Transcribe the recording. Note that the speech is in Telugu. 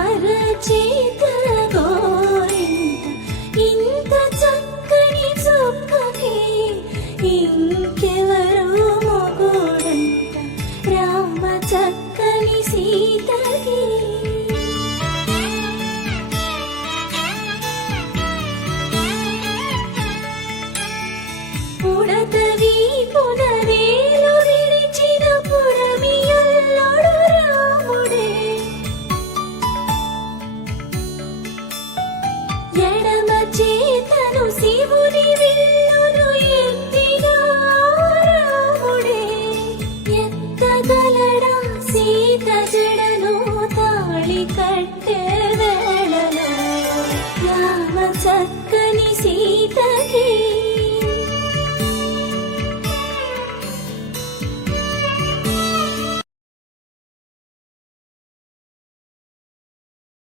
అరచేత గోరింట ఇంత చక్కని చుక్కకి ఇంకెవరో మొగుడంట రామ చక్కని సీతకి. పుడతవి పునవేలు విరిచిన పుడమియల్లోడు రాముడే, ఎడమ చేతను శివుని విల్లును ఎత్తిన రాముడే, ఎత్తగలడా సీత జడను తాళి కట్టెద